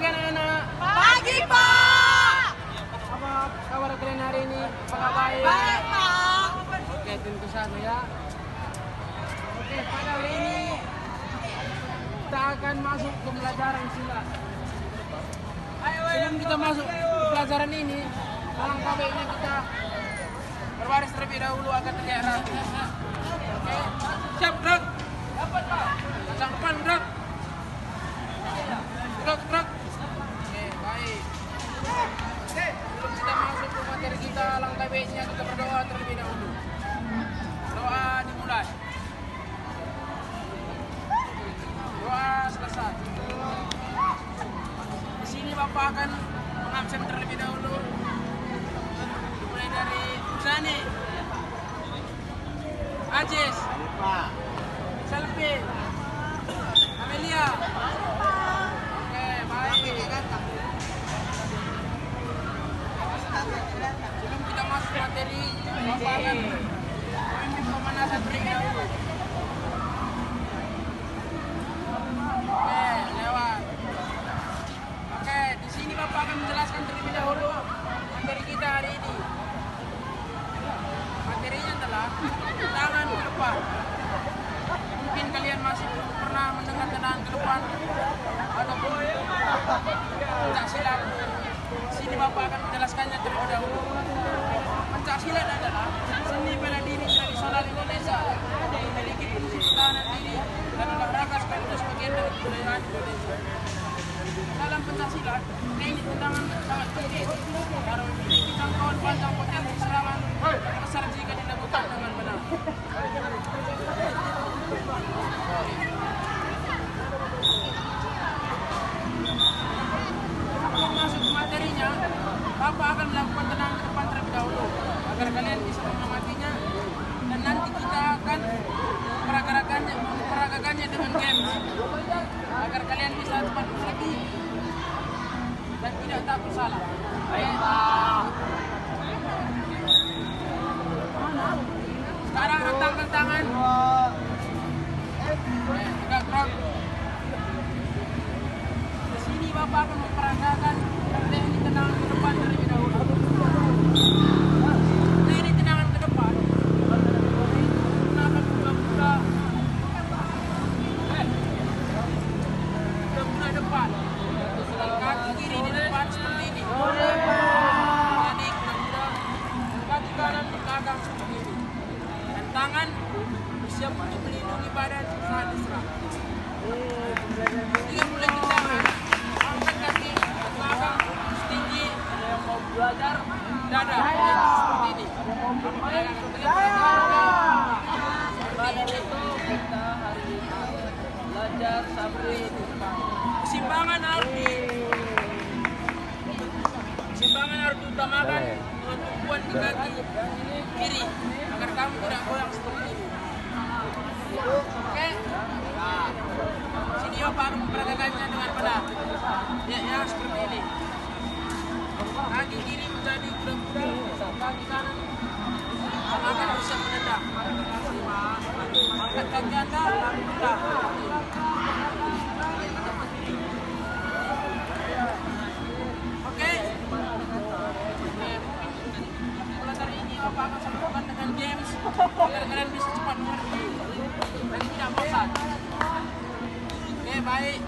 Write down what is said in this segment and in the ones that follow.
pagi anak-anak. Pagi, Pak. Apa kabar kalian hari ini? Apakah baik? Baik, Pak. Oke, tentu saja ya. Oke, pada hari ini kita akan masuk ke pelajaran silat. Sebelum kita masuk ke pelajaran ini, alangkah baiknya kita berbaris terlebih dahulu agar terlihat rapi. Oke, siap, gerak. Pasang depan, gerak. Gerak. Oke, baik. Sebelum kita masuk ke materi kita, alangkah baiknya kita berdoa terlebih dahulu. Doa dimulai. Doa selesai. Di sini Bapak akan mengabsen terlebih dahulu. Mulai dari Sani, Ajis, Selvi, Amelia. Oke, baik. Sebelum kita masuk materi, Bapak akan memimpin pemanasan terlebih dahulu. Oke, lewat. Oke, di sini Bapak akan menjelaskan terlebih dahulu materi kita hari ini. Materinya adalah tangan ke depan. Mungkin kalian masih belum pernah mendengar tangan ke depan ataupun pencak silat. Di sini Bapak akan menjelaskannya terlebih dahulu. Pencak silat adalah seni bela diri tradisional Indonesia yang memiliki fungsi pertahanan diri dan olahraga sekaligus bagian dari kebudayaan Indonesia. Dalam pencak silat, teknik tendangan sangat penting karena memiliki jangkauan panjang potensi serangan besar jika dilakukan dengan benar. Sebelum masuk ke materinya, Bapak akan melakukan tendangan ke depan terlebih dahulu agar kalian bisa mengamatinya, dan nanti kita akan memperagakannya dengan games agar kalian bisa cepat mengerti dan tidak takut salah. Baik. Sekarang rentangkan tangan. Tegak gerak. Di sini Bapak akan memperagakan teknik tendangan ke depan terlebih dahulu. Teknik tendangan ke depan menggunakan buka-buka depan. Kaki kiri di depan seperti ini. Jadi kaki kanan di belakang seperti ini. Dan tangan bersiap untuk melindungi badan saat diserang. Ketika mulai tendangan, angkat kaki ke belakang setinggi dada seperti ini. Kita hari ini belajar sampai keseimbangan harus diutamakan dengan tumpuan di kaki kiri agar kamu tidak goyang seperti ini. Oke? Sini Bapak akan memperagakannya dengan benar. Ya, seperti ini. Kaki kiri menjadi kuda-kuda, kaki kanan akan bisa menendang. Angkat kaki Anda, lalu tendang. Oke? Mulai dari ini Bapak akan sambungkan dengan games agar kalian bisa cepat mengerti dan tidak bosan. Oke, baik.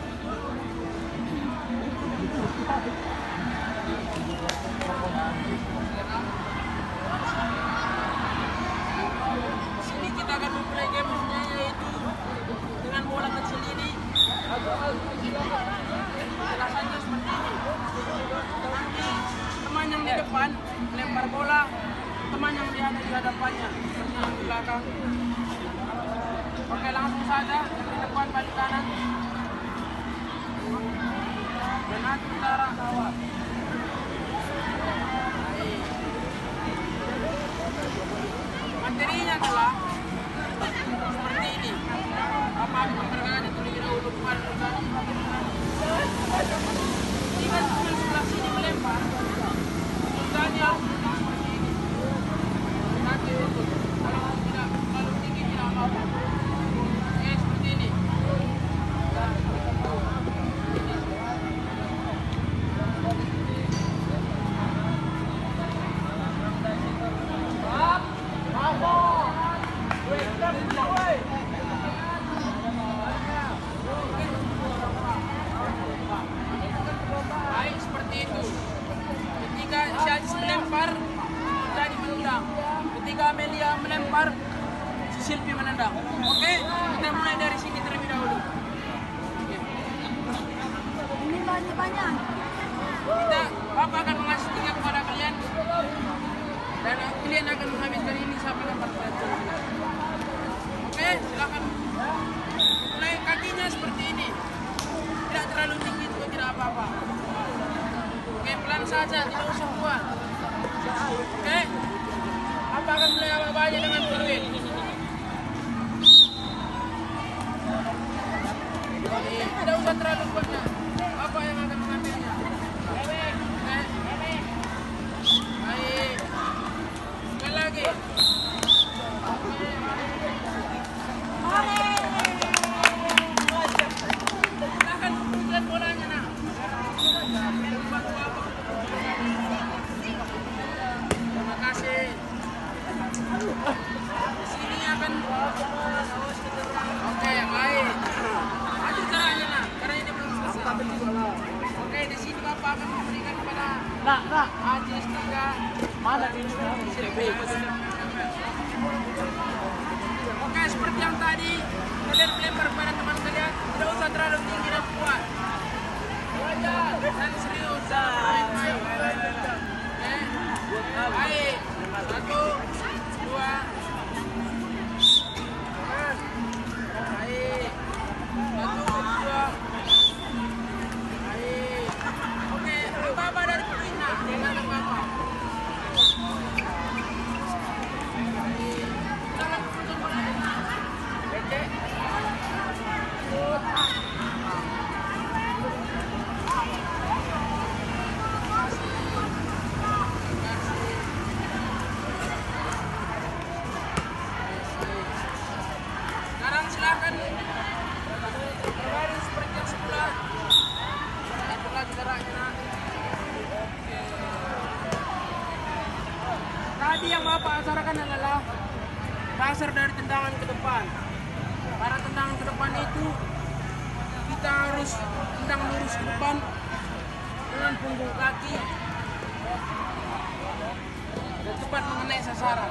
Sini kita akan memulai gamesnya, yaitu dengan bola kecil ini. Rasanya seperti ini. Nanti teman yang di depan melempar bola, teman yang ada di hadapannya, seperti yang di belakang. Oke, langsung saja di depan balik kanan. Dan nanti kita arah bawah. Materinya adalah seperti ini. Apa pergerakan itu lebih dahulu kemarin tadi. Jika teman sebelah sini melempar, tujuannya seperti ini. Nanti untuk kalau tinggi tidak apa-apa. Oke, seperti ini. melempar, si Silvi menendang. Oke, kita mulai dari sini terlebih dahulu. Oke. Ini banyak. Bapak akan mengasih 3 kepada kalian dan kalian akan menghabiskan ini sampai lempar kalian. Oke, silakan. Mulai kakinya seperti ini, tidak terlalu tinggi juga tidak apa-apa. Oke, pelan saja, tidak usah kuat. Oke, apa akan mulai apa aja dengan Perwin? Tidak usah terlalu kuatnya, apa yang akan mengambilnya. Oke, baik. Sekali lagi. Silakan lihat bolanya nak. Terima kasih. Sini akan. Oke, baik. Maju caranya nak, karena ini belum selesai. Oke, di sini Bapak akan memberikan kepada Ajis 3. Mana ini? Oke, seperti yang tadi kalian melempar pada teman kalian, tidak usah terlalu tinggi dan kuat. Dan serius, jangan main-main. Oke, baik. 1, 2. Baik. 1, 2. Baik. Oke, apa dari Pina? Jangan apa-apa. Sekarang silakan berbaris seperti yang semula. Itu lagi geraknya nak. Oke. Tadi yang Bapak ajarkan adalah dasar dari tendangan ke depan. Para tendangan ke depan itu kita harus tendang lurus ke depan dengan punggung kaki dan tepat mengenai sasaran.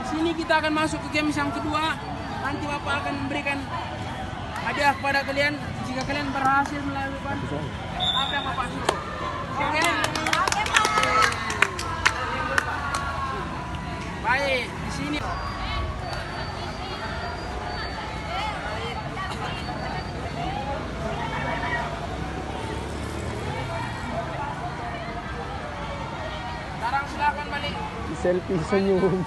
Di sini kita akan masuk ke game yang kedua. Nanti Bapak akan memberikan hadiah kepada kalian jika kalian berhasil melakukan apa yang Bapak suruh. Oke? Baik, di sini. Sekarang silakan balik. Selfie senyum.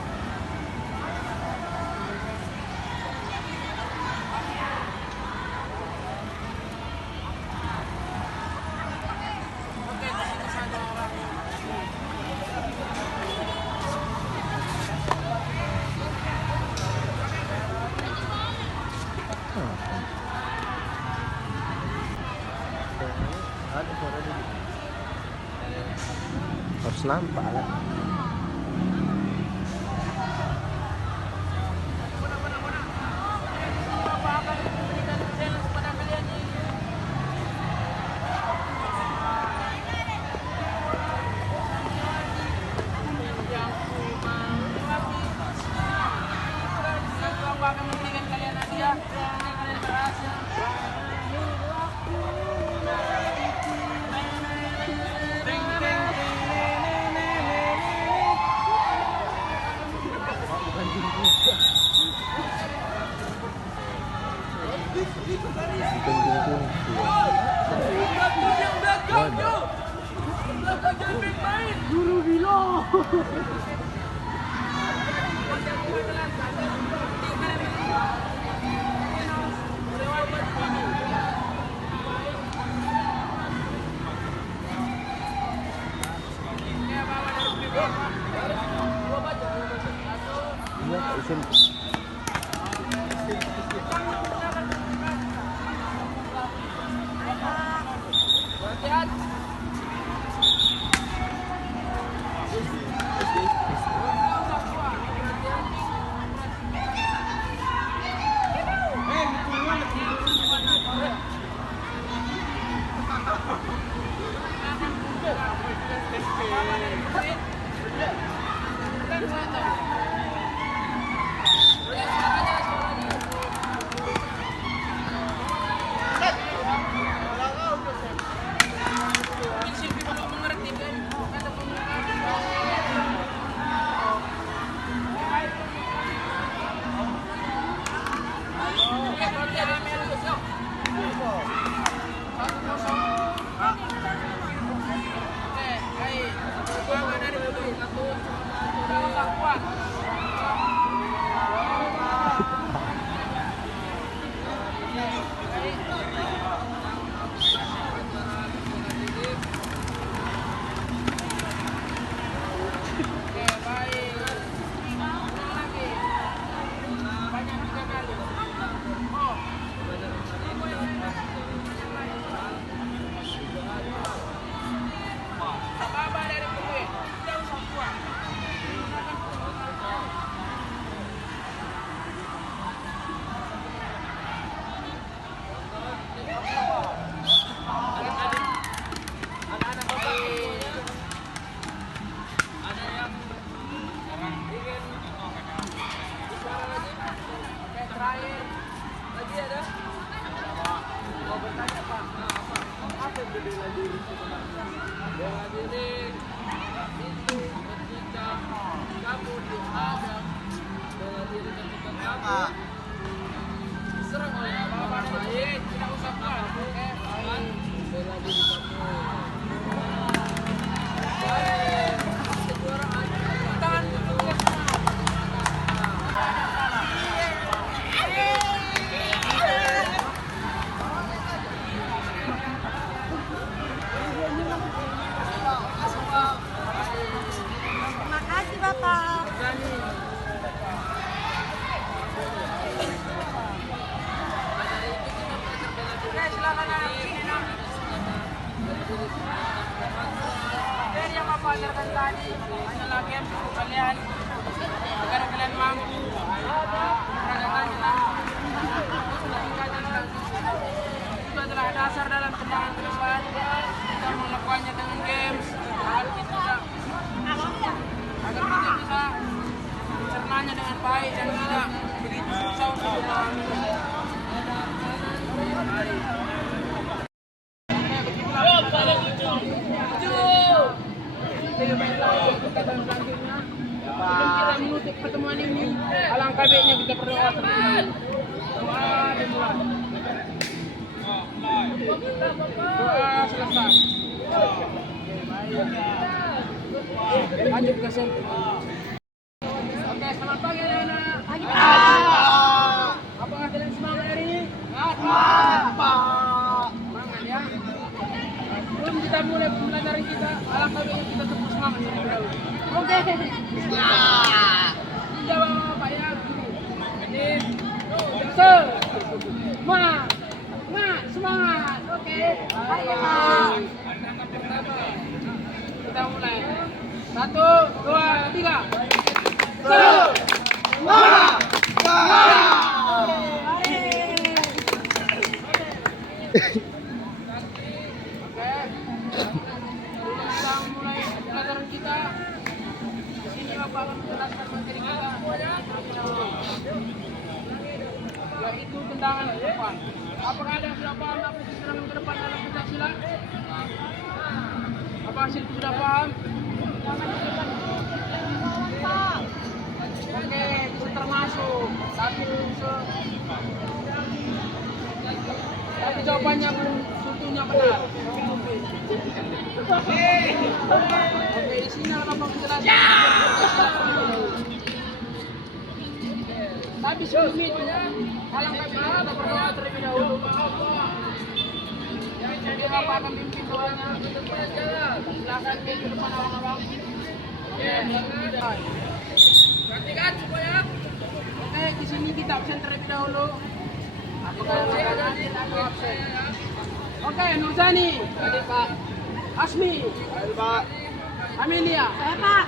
Oke, di sini saja orangnya. Harus nampak lah. Bapak akan memberikan challenge pada kalian ini. Bapak akan memberikan kalian hadiah jika kalian berhasil. Guru bilang. Iya, isin. air. Lagi ada? Mau bertanya Pak, apa yang berbeda diri sebenarnya? Bela diri itu ketika kamu dihadang, bela diri ketika kamu diserang oleh orang lain, tidak usah kuat, bela diri kamu. Baik, kejuaraan tahan dulu. Terima kasih Bapak. Oke, silakan anak sini dong. Materi yang Bapak ajarkan tadi hanyalah game untuk kalian agar kalian mampu mempraktekkannya nanti. Itu adalah dasar dalam tendangan ke depan. Kita melakukannya dengan games agar kita bisa mencernanya dengan baik dan tidak begitu susah untuk memahaminya. Kita menutup pertemuan ini, alangkah baiknya kita berdoa terlebih. Doa dimulai. Doa selesai. Lanjut ke sini. Oke, selamat pagi anak-anak. Pagi Pak. Apakah kalian semangat hari ini? Semangat ya. Sebelum kita mulai pembelajaran kita, alangkah baiknya kita tepuk semangat terlebih dahulu. Oke. Jawab Pak ya. Semangat. Oke. Ayo Pak. Kita mulai. 1, 2, 3. Oke. Kita mulai pelajaran kita. Di sini Bapak akan menjelaskan materi kita. Yaitu tendangan ke depan. Apakah ada yang sudah paham apa itu tendangan ke depan dalam pencaksilat? Apa hasil sudah paham? Oke, bisa termasuk tapi jawabannya belum tentunya benar. Oke, di sini Bapak menjelaskan. Tapi sebelum itu, alangkah baiknya kita berdoa terlebih dahulu. Jadi Bapak akan pimpin doanya. Silakan ke depan awang-awang. Perhatikan supaya. Oke, di sini kita absen terlebih dahulu. Apakah ada absen? Oke, Nurzani. Hadir Pak. Asmi. Hadir Pak. Amelia. Saya Pak.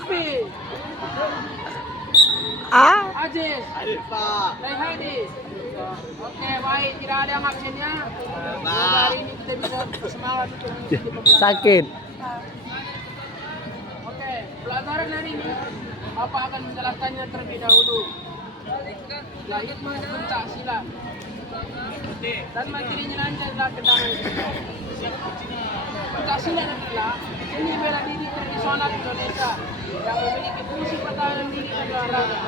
Ilfi. Aziz. Hadir Pak. Hadis. Oke, baik. Tidak ada yang absen ya. Semoga hari ini kita bisa bersemangat untuk mengikuti pembelajaran. Sakit. Oke, pelajaran hari ini Bapak akan menjelaskannya terlebih dahulu. Yaitu pencak silat. Dan materinya nanti adalah tendangan. Pencak silat adalah seni bela diri tradisional Indonesia yang memiliki fungsi pertahanan diri dan olahraga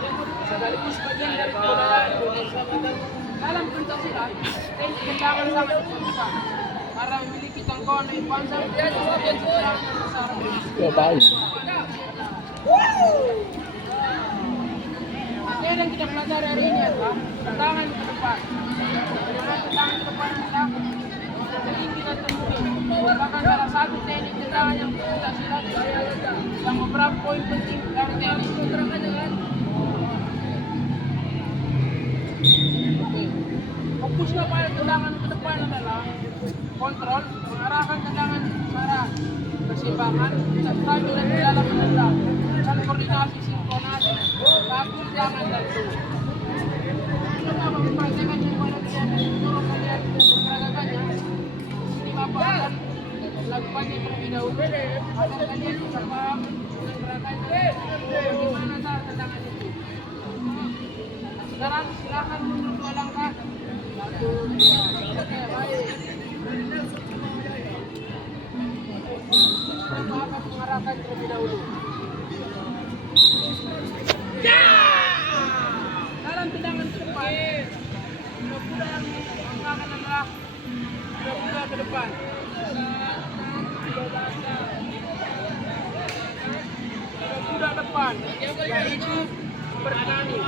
sekaligus bagian dari kebudayaan Indonesia. Dalam pencak silat, teknik tendangan sangat diperlukan karena memiliki jangkauan lebih panjang dan serangan besar. Ngapain? Materi yang kita pelajari hari ini adalah tendangan ke depan. Bagaimana tendangan ke depan kita sering kita temui. Merupakan salah satu teknik tendangan yang kita silat yang beberapa poin penting dari teknik. Fokusnya pada tendangan ke depan adalah kontrol, mengarahkan tendangan ke arah keseimbangan, stabil dan dalam menendang, dan koordinasi sinkronis, bagus jangan dan terus. Kita dapat mempraktekkannya kepada kalian dan menolong kalian memperagakannya. Ini Bapak akan melakukannya terlebih dahulu agar kalian bisa paham dan mempraktekkan bagaimana cara tendangan itu. Sekarang silakan mundur 2 langkah. 1, 2. Oke, baik. Kita akan mengarahkan terlebih dahulu. Dalam tendangan ke depan, kuda yang akan adalah kuda ke depan. Kuda depan, yaitu bertani.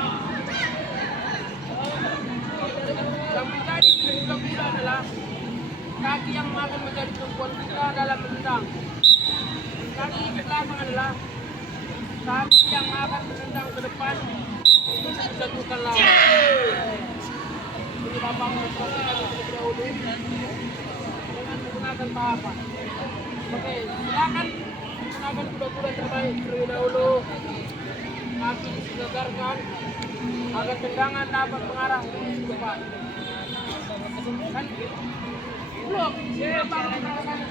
Yang menjadi kuda adalah kaki yang akan menjadi tumpuan kita dalam menendang. Kaki ke belakang adalah kaki yang akan menendang ke depan untuk menjatuhkan lawan. Ini Bapak menginstruksikan terlebih dahulu dengan menggunakan tahapan. Oke, silakan gunakan kuda-kuda terbaik terlebih dahulu. Kaki disegarkan agar tendangan dapat mengarah ke depan. Kan belum, siapa mengarahkan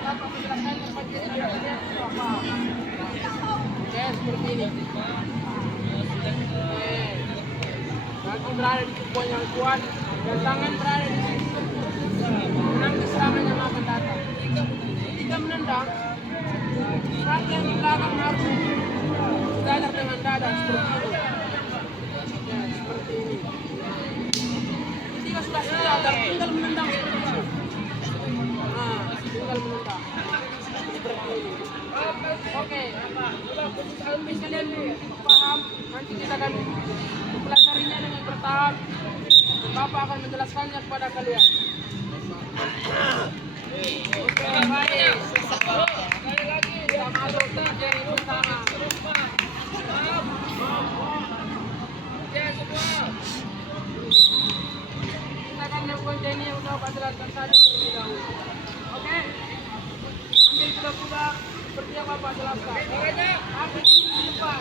apa menjelaskan kepada dia apa? Oke, seperti ini. Kaki berada di tumpuan yang kuat dan tangan berada di situ menangkis serangan yang akan datang. Ketika menendang, kaki yang di belakang harus sejajar dengan dada seperti ini. Ya, seperti ini. Ketika sudah sejajar, tinggal menendang seperti ini. Nah, tinggal menendang seperti ini. Oke, sampai kalian paham, nanti kita akan mempelajarinya dengan bertahap. Bapak akan menjelaskannya kepada kalian. Oke, baik. Sekali lagi, kita masuk dari pertama. Oke, semua. Kita akan lakukan ini yang sudah Pak jelaskan tadi terlebih dahulu. Oke, ambil kuda-kuda seperti yang Bapak jelaskan. Ambil di depan.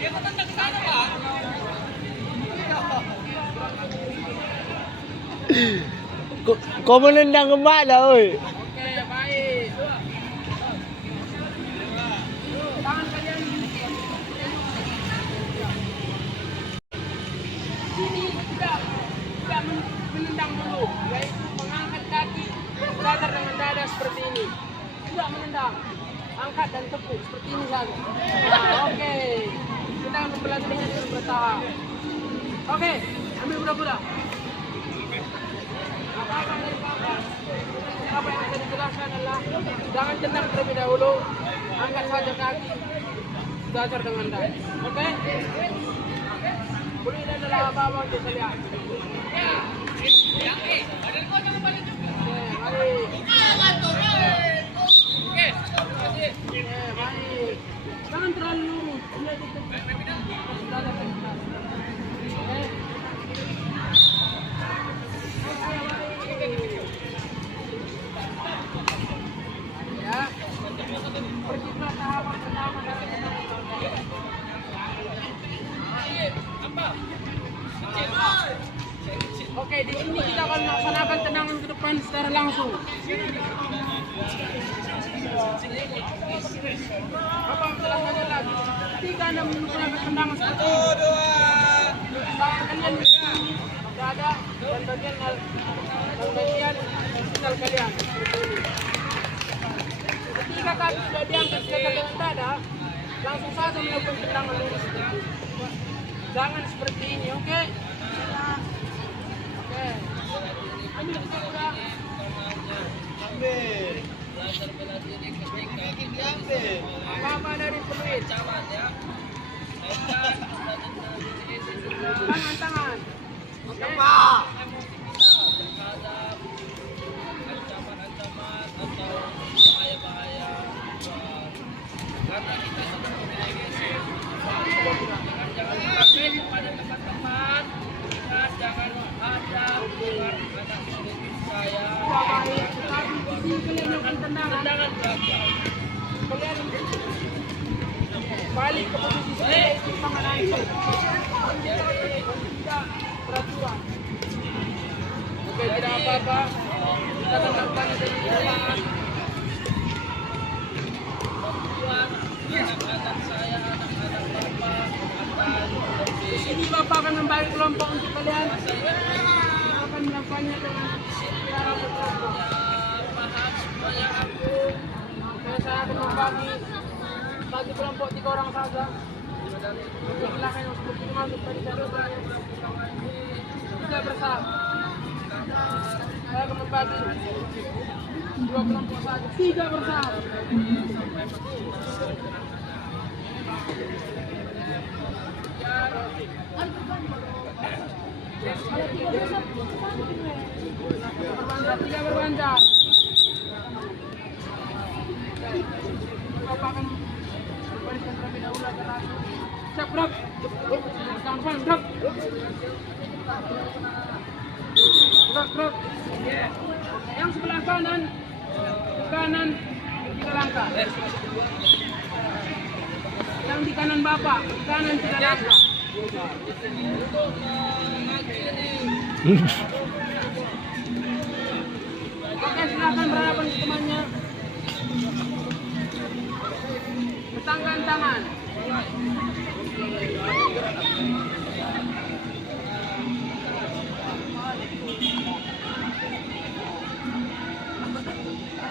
Dia tendang ke sana, Pak. Kau menendang ke mana, oi? Oke, baik. Tangan kalian sini tidak menendang dulu, yaitu mengangkat kaki sejajar dengan dada seperti ini. Tidak menendang, angkat dan tepuk seperti ini saja. Nah, oke, kita akan mempelajarinya dengan bertahap. Oke, ambil kuda-kuda. Apa yang saya dijelaskan adalah jangan tendang terlebih dahulu, angkat saja kaki sejajar dengan dada. Oke? Boleh dan adalah apa-apa untuk kalian. Mari. Oke, baik. Jangan terlalu lurus. Oke. Ya, pergilah tahapan pertama dari Oke, di sini kita akan melaksanakan tendangan ke depan secara langsung. Apa menjelaskannya lagi? Ketika Anda melakukan tendangan seperti ini, tangan kalian di sini, dada dan bagian sendal kalian. Ketika kaki sudah diangkat sejajar dengan dada, langsung saja melakukan tendangan lurus. Jangan seperti ini, oke? Oke. Ambil kuda. Ambil. Apa dari peluit? Tangan. Oke. Ancaman-ancaman atau bahaya-bahaya karena kita sudah memiliki jangan sampai pada tempat-tempat dan jangan ada hubungan anak saya tendangan belakang Kalian balik ke posisi saya itu sangat langsung. Tidak peraturan. Oke, tidak apa-apa. Kita tendangkan dari belakang. bagi kelompok 3 orang saja. Silakan yang seperti masuk tadi tidak bersama. Saya akan membagi 2 kelompok saja, 3 bersama. Tiga berbanjar. Bapak akan berikan terlebih dahulu agar siap gerak. Jangan depan gerak. Gerak. Yang sebelah kanan 3 langkah. Yang di kanan Bapak, kanan 3 langkah. Oke, silakan berhadapan di temannya. Bertanggan tangan.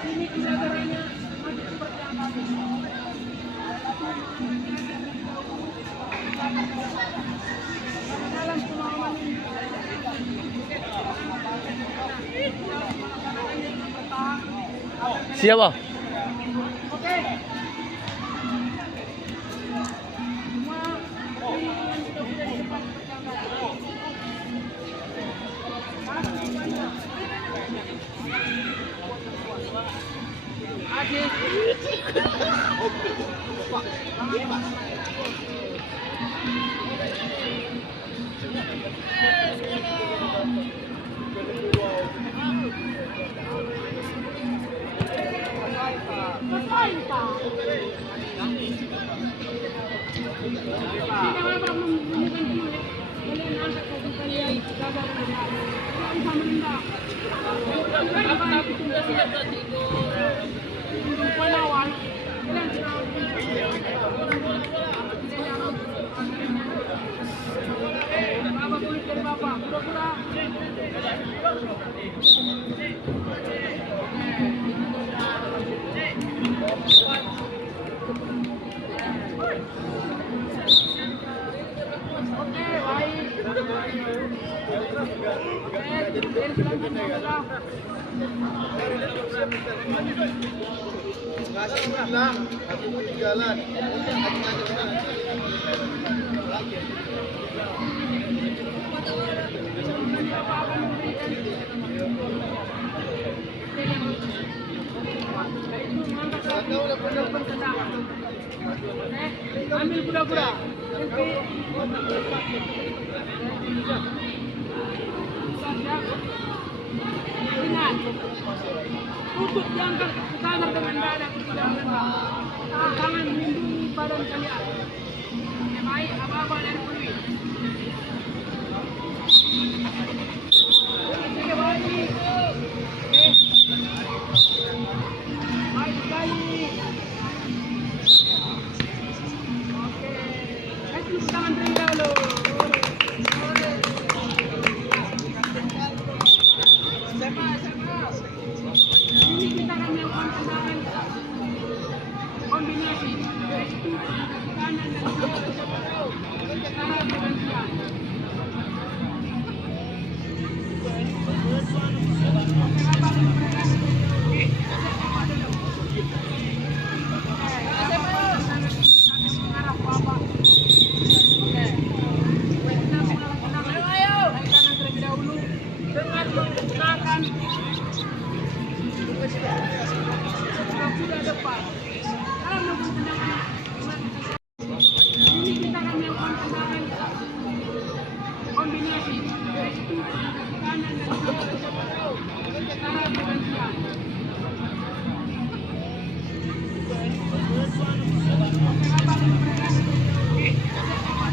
Ini kesadarannya masih seperti yang tadi. Dalam pemahaman ini. Siapa? Oke. Ambil kuda-kuda. Ingat, tutup diangkat ke tangan dengan dada tidak menang. Tangan melindungi badan kalian. Yang baik, apa-apa dari penuh. Oke, baik. Baik. Oke, kasih tangan terlebih dahulu. Ini kita akan melakukan kombinasi yaitu kanan dan kiri secara bergantian. Kombinasi yaitu kanan dan kiri secara bergantian. Sudah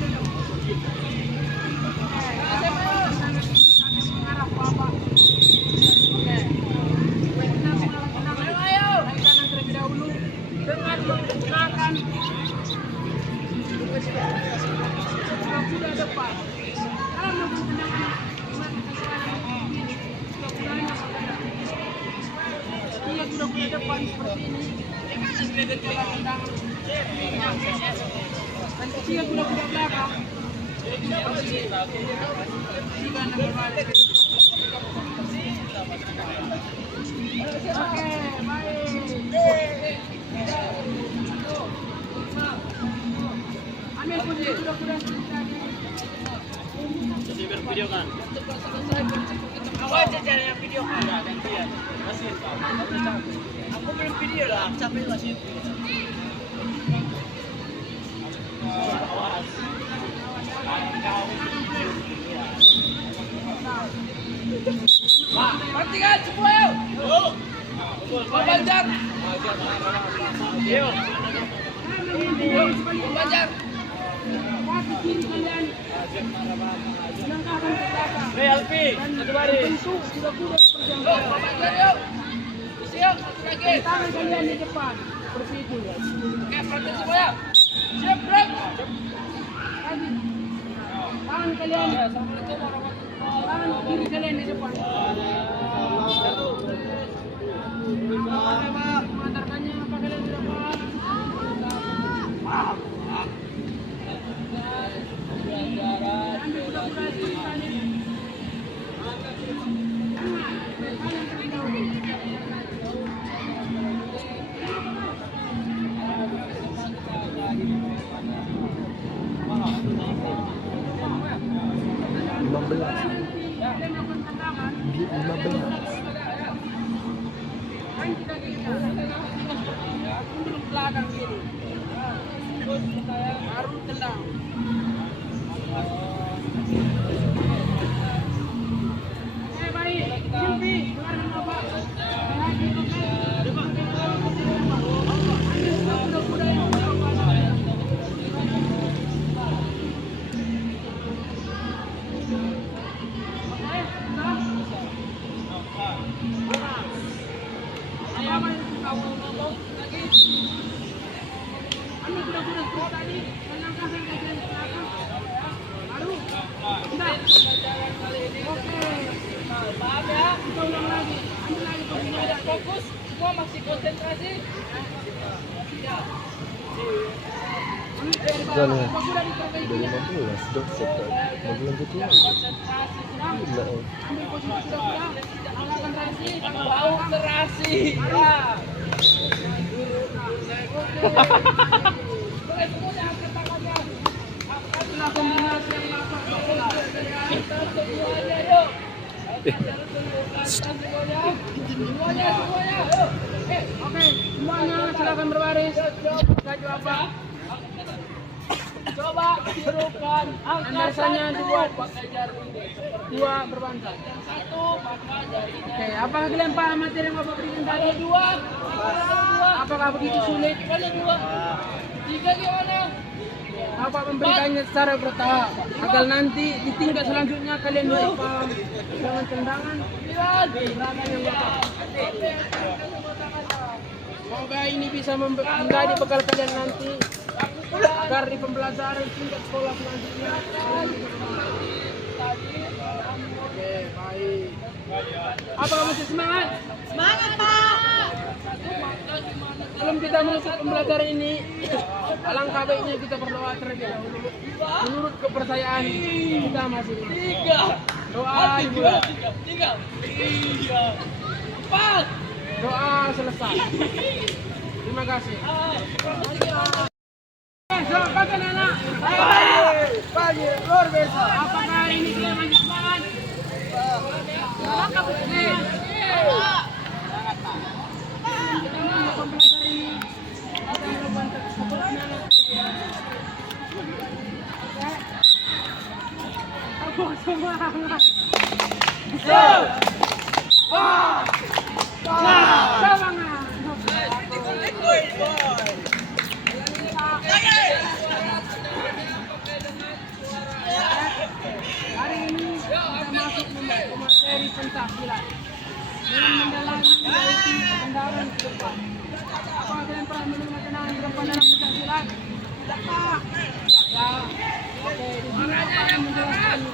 depan. Kalau melakukan tendangan dia sudah punya depan seperti ini. Siap kuda-kuda belakang. Silakan berbalik. Oke, baik. Ambil kunci kuda-kuda lagi. Video kan? Aku aja cari yang video kan? Gantian. Masih. Aku belum video lah, capek masih. Pak, perhatikan semua yuk. Pak Banjar. Yuk. Pak Banjar. Hei Alfi, satu baris. Pak Banjar yuk. Siap, satu lagi. Tangan kalian di depan. Seperti itu ya. Oke, perhatikan semua ya. Siap, gerak. Tangan kalian. Assalamualaikum warahmatullahi wabarakatuh. Tangan kiri kalian di depan. Mengantarkannya apa kalian di depan? Belakang kiri. Baru tendang. Baik. Silvi, keluar nama Pak. Fokus, semua masih konsentrasi. Udah 15 doset kan. Mau lanjut lagi. Gila. Konsentrasi. Ya. Semuanya. Oke, semuanya silakan berbaris. Baju apa? Coba serukan Andersannya dua berbantal. Yang satu maka jarinya. Oke, apakah kalian paham materi yang Bapak berikan tadi? Dua. Apakah begitu sulit? Ada dua. Tiga gimana? Bapak memberikannya secara bertahap agar nanti di tingkat selanjutnya kalian bisa paham dengan tendangan tendangan yang bertahap. Semoga ini bisa menjadi bekal kalian nanti agar di pembelajaran tingkat sekolah selanjutnya. Oke, baik. Apakah masih semangat? Semangat, Pak. Sebelum kita menutup pembelajaran ini, alangkah baiknya kita berdoa terlebih dahulu. Menurut kepercayaan kita masing-masing. Doa dimulai. Tiga. Empat. Doa selesai. Terima kasih. Selamat anak-anak. Pagi, luar biasa. Apakah ini kalian masih semangat? Alangkah baiknya. Hari ini kita masuk ke materi pencaksilat dengan mendalami kendaraan ke depan. Apakah kalian pernah mendengar kenangan ke depan dalam pencaksilat? Tidak, Pak. Ya. Oke, di sini Bapak akan menjelaskannya.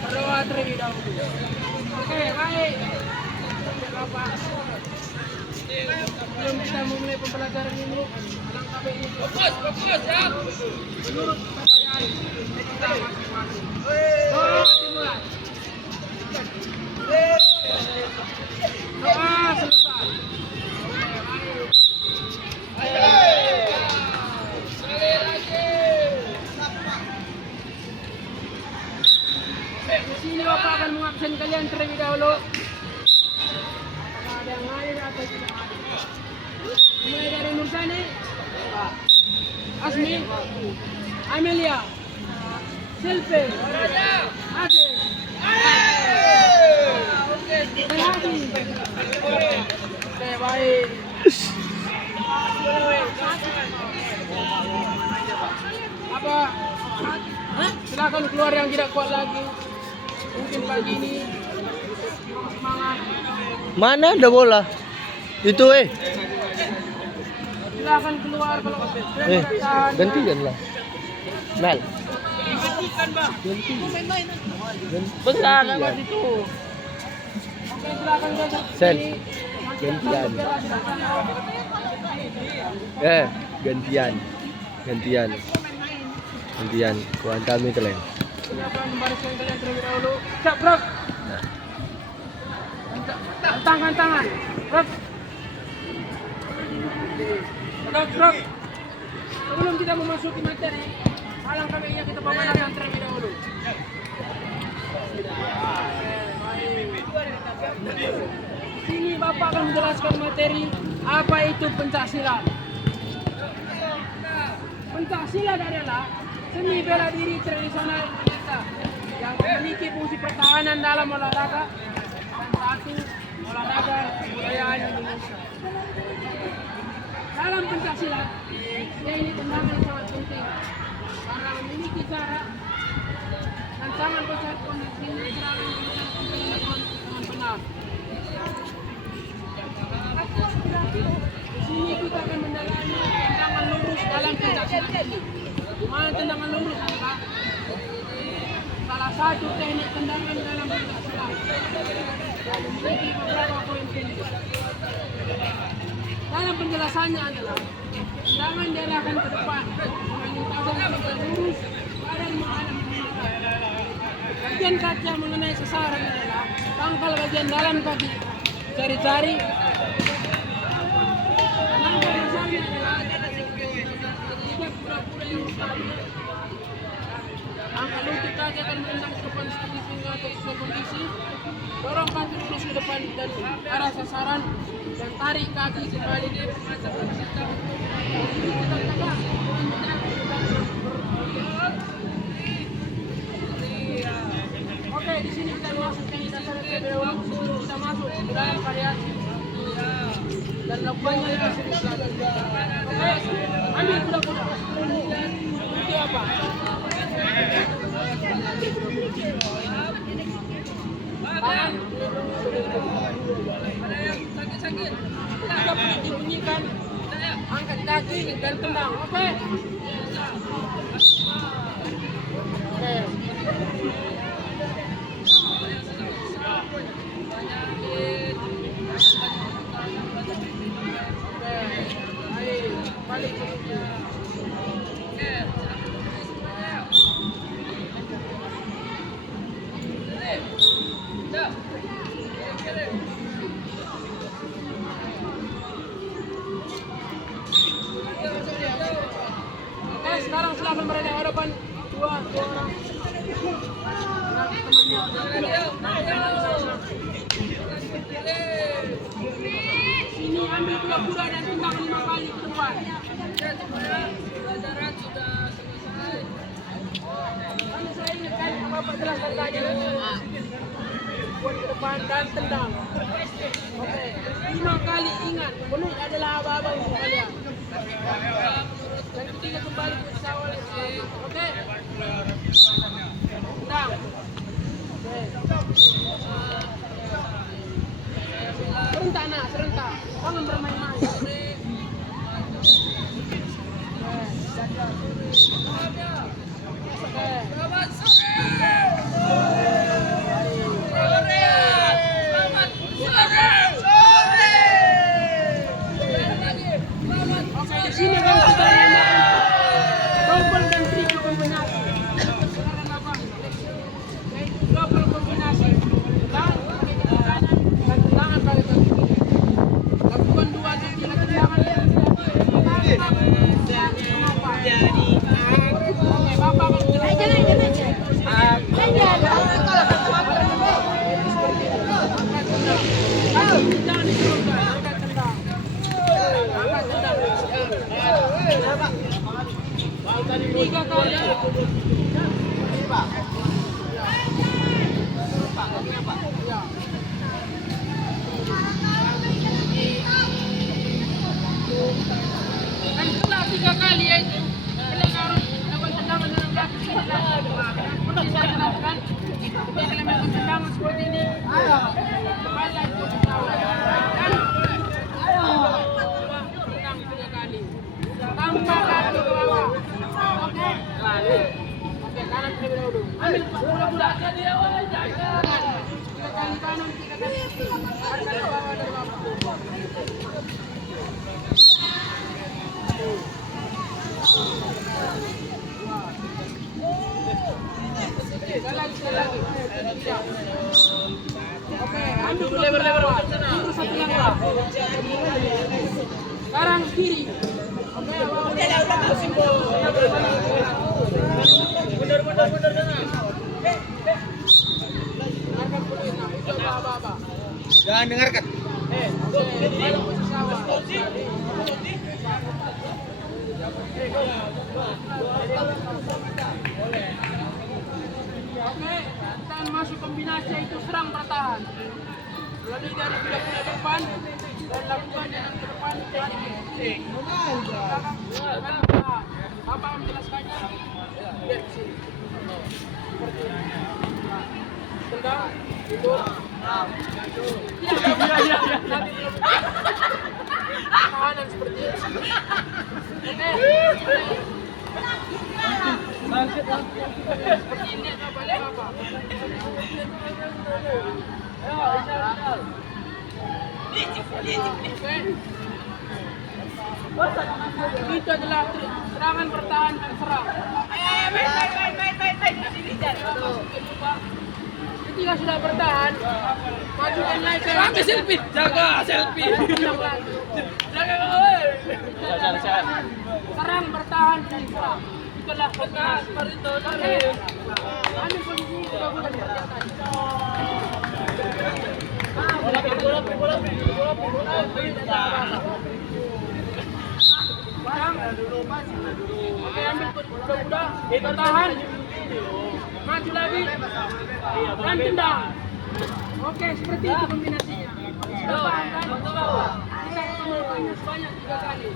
Berdoa terlebih dahulu. Oke, baik. Bapak. Sebelum kita memulai pembelajaran ini, alangkah baiknya fokus ya. Menurut kepercayaan kita masing-masing. Dimulai. Doa selesai. Di sini Bapak akan mengabsen kalian terlebih dahulu. Ada yang lain atau tidak ada? Mulai dari Nursani, Asmi, Amelia, Silpe, Ade, Hadi. Oke, baik. Apa? Silakan keluar yang tidak kuat lagi. Mungkin pagi ini semangat. Mana ada bola? Itu Silakan keluar kalau gantian lah. Nal. Gantikan, Bang. Bentar Itu. Oke, silakan guys. Sen. Gantian. Gantian. Kawan kami kalian. Silakan membariskan kalian terlebih dahulu. Siap, Bro. Tangan. Bro. Bro. Sebelum kita memasuki materi, alangkah baiknya kita pemanasan terlebih dahulu. Sini Bapak akan menjelaskan materi apa itu pencaksilat. Pencaksilat adalah seni bela diri tradisional Indonesia yang memiliki fungsi pertahanan dalam olahraga dan satu olahraga kebudayaan Indonesia. Dalam pencaksilat, ini tendangan sangat penting karena memiliki cara dan sangat besar kondisi serangan dengan benar. Di sini kita akan mendalami tendangan lurus dalam pencaksilat. Di mana tendangan lurus adalah salah satu teknik tendangan dalam pencaksilat dan memiliki beberapa poin penting. Dalam penjelasannya adalah tendangan diarahkan ke depan dengan lintasan tegak lurus badan menghadap ke belakang. Bagian kaki yang mengenai sasaran adalah pangkal bagian dalam kaki, jari-jari. Langkah dasarnya adalah tidak pura-pura yang utama. Angkat lutut kaki akan menendang ke depan seperti singa atau sesuai kondisi. Dorong kaki lurus ke depan dan arah sasaran dan tarik kaki kembali ke masa pencipta. Oke, di sini kita masuk teknik dasar PBO. Kita masuk ke dalam variasi dan lakukannya di sini. Oke, ambil kuda-kuda. Itu apa? Tangan. Sakit. Tidak boleh dibunyikan. Angkat kaki dan tendang. Oke. Oke. Balik. Oke, sekarang silakan berada di hadapan dua orang. Sini ambil kuda-kuda dan tendang 5 kali ke depan. Pelajaran sudah selesai. Karena saya ingatkan Bapak jelaskan tadi. Buat ke depan dan tendang. Oke, 5 kali ingat. Penuh adalah abang-abang untuk kalian. Dan ketiga kembali ke pesawat. Oke. Tendang. Serentak nak, serentak. Jangan bermain-main. Jangan diturunkan, angkat tendang. Angkat tendang. 3 kali. Ya. Kan kena 3 kali ya itu. Kalian harus lakukan tendangan dengan kaki. Untuk bisa dilakukan. Kita kalian melakukan tendangan seperti ini. Kembali lagi ke bawah. Dan tendang 3 kali. Tambah kaki ke bawah. Oke. Oke, kanan terlebih dahulu. Ambil bola-bola. 3 kali kanan, 3 kali kiri. Dari bawah, dari bawah. Sekali lagi. Oke, ambil lebar-lebar mundur 1 langkah. Sekarang kiri. Oke, mundur sana. Jangan dengarkan. Oke, kita masuk kombinasi itu serang bertahan. Lebih dari 30 depan dan lakukan yang ke depan kiri. Apa menjelaskannya? Lihat di sini. Seperti ini. Tendang, mundur. Tahanan seperti ini. Seperti ini balik apa? Itu adalah serangan bertahan dan serang. Ketika sudah bertahan, majukan naik ke ambil selfie. Jaga selfie. Serang bertahan dan serang. Itulah kombinasi seperti itu. Ambil posisi bagus kerjakan. Oke, ambil kuda, bertahan, maju lagi, dan tendang. Oke, seperti itu kombinasinya. Bertahan dan bawah. Kita melakukannya sebanyak 3 kali.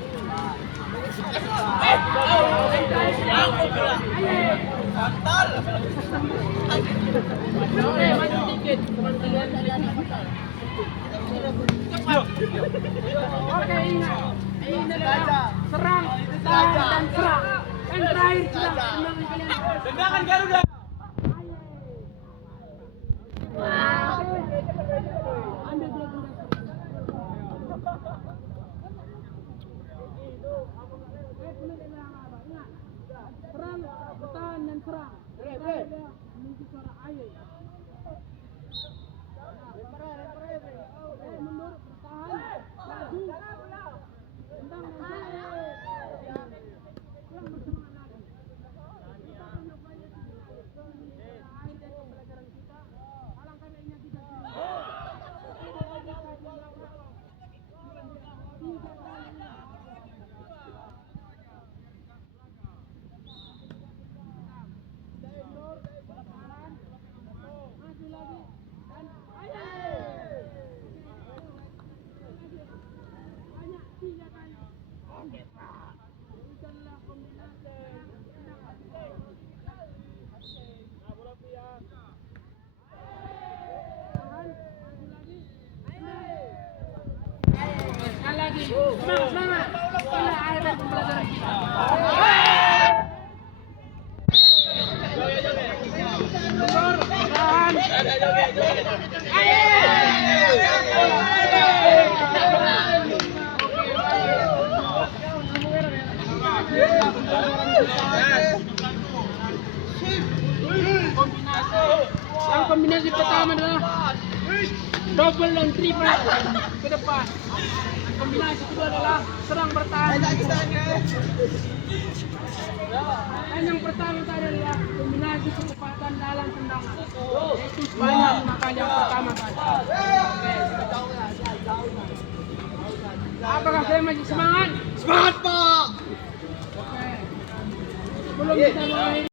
Oke, maju sedikit. Oke, ingat. Ini adalah serang, tahan, dan serang. Dan terakhir sudah tendangan kalian. Tendangan Garuda. Ambil dua kuda. Serang, bertahan, dan serang. Menuju suara ayo. Mundur, bertahan, maju, tendang, dan serang. Kurang bersemangat lagi. Kita akan melakukannya akhir dari pembelajaran kita. Alangkah baiknya kita semangat, semangat. Inilah akhir dari pembelajaran kita. Yang kombinasi pertama adalah double dan triple ke depan. Kombinasi kedua adalah serang bertahan. Dan yang pertama tadi adalah kombinasi kecepatan dalam tendangan. Yaitu sebanyak 5 kali yang pertama tadi. Oke, kita tahu lah. kasih semangat. Semangat, Pak! Sebelum kita mulai